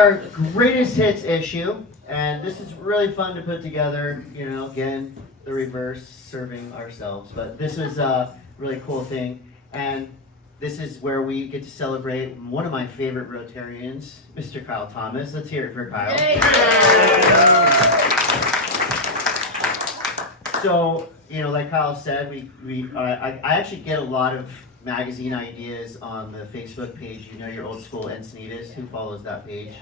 our greatest hits issue, and this is really fun to put together. You know, again, the reverse serving ourselves, but this was a really cool thing, and this is where we get to celebrate one of my favorite Rotarians, Mr. Kyle Thomas. Let's hear it for Kyle. So, you know, like Kyle said, I actually get a lot of magazine ideas on the Facebook page. You know, your old school Encinitas. Who follows that page?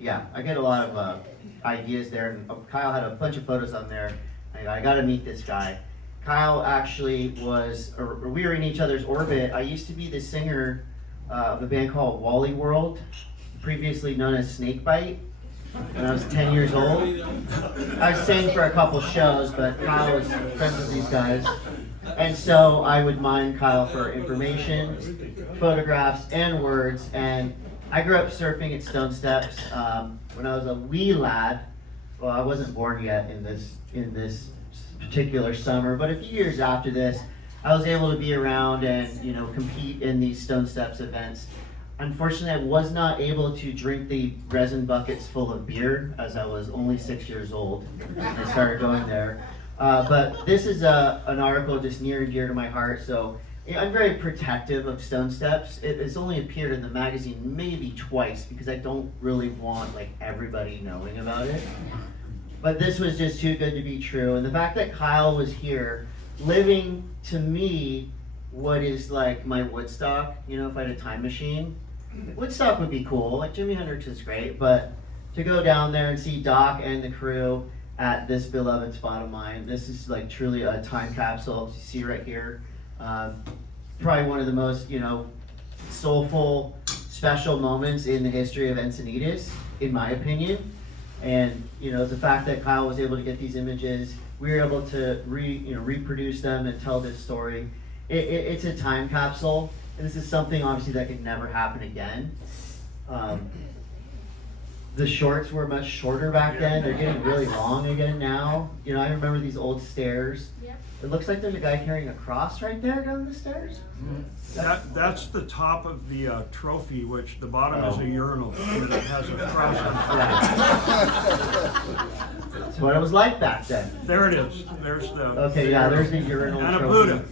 Yeah, I get a lot of ideas there. And Kyle had a bunch of photos on there. I got to meet this guy. Kyle actually we were in each other's orbit. I used to be the singer of a band called Wally World, previously known as Snakebite, when I was 10 years old. I sang for a couple shows, but Kyle was friends with these guys. And so I would mine Kyle for information, photographs, and words. And I grew up surfing at Stonesteps when I was a wee lad. Well, I wasn't born yet in this particular summer, but a few years after this, I was able to be around and, you know, compete in these Stonesteps events. Unfortunately, I was not able to drink the resin buckets full of beer, as I was only 6 years old when I started going there. But this is an article just near and dear to my heart, so I'm very protective of Stonesteps. It's only appeared in the magazine maybe twice because I don't really want like everybody knowing about it. But this was just too good to be true. And the fact that Kyle was here, living to me what is like my Woodstock, you know, if I had a time machine, Woodstock would be cool. Like Jimi Hendrix is great, but to go down there and see Doc and the crew at this beloved spot of mine, this is like truly a time capsule. You see right here, probably one of the most, you know, soulful, special moments in the history of Encinitas, in my opinion. And you know, the fact that Kyle was able to get these images, we were able to reproduce them and tell this story. It's a time capsule, and this is something obviously that could never happen again. The shorts were much shorter back then. They're getting really long again now. You know, I remember these old stairs. It looks like there's a guy carrying a cross right there down the stairs. That's the top of the trophy, which the bottom is a urinal that has a cross on it. That's what it was like back then. There it is. There's the. Okay, yeah, there's the urinal and a trophy. Buddha.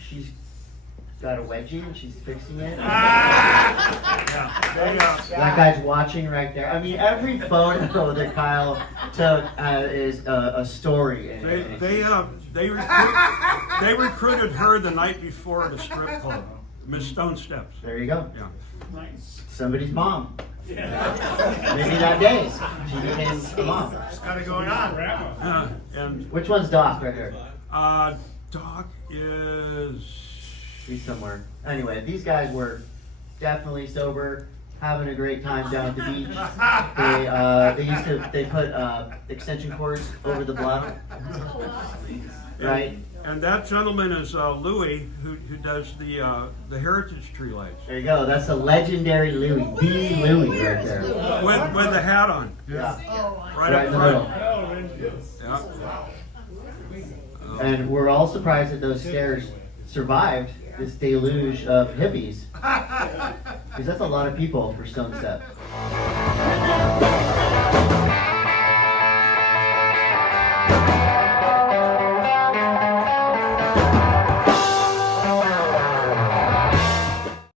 She's got a wedgie and she's fixing it. That guy's watching right there. I mean, every photo that Kyle took is a story. They recruited her the night before at a strip club, Miss Stonesteps. There you go. Yeah. Nice. Somebody's mom. Maybe that day she became the mom. Just got it going on, right? And Which one's Doc right here? Doc is. He's somewhere. Anyway, these guys were definitely sober, having a great time down at the beach. They put extension cords over the bluff. Right? And that gentleman is Louis, who does the heritage tree lights. There you go. That's the legendary Louis. The Louis right there. With the hat on. Yeah. Right Right up in the middle. front. Yeah. And we're all surprised that those stairs survived this deluge of hippies. Because that's a lot of people for Stonesteps.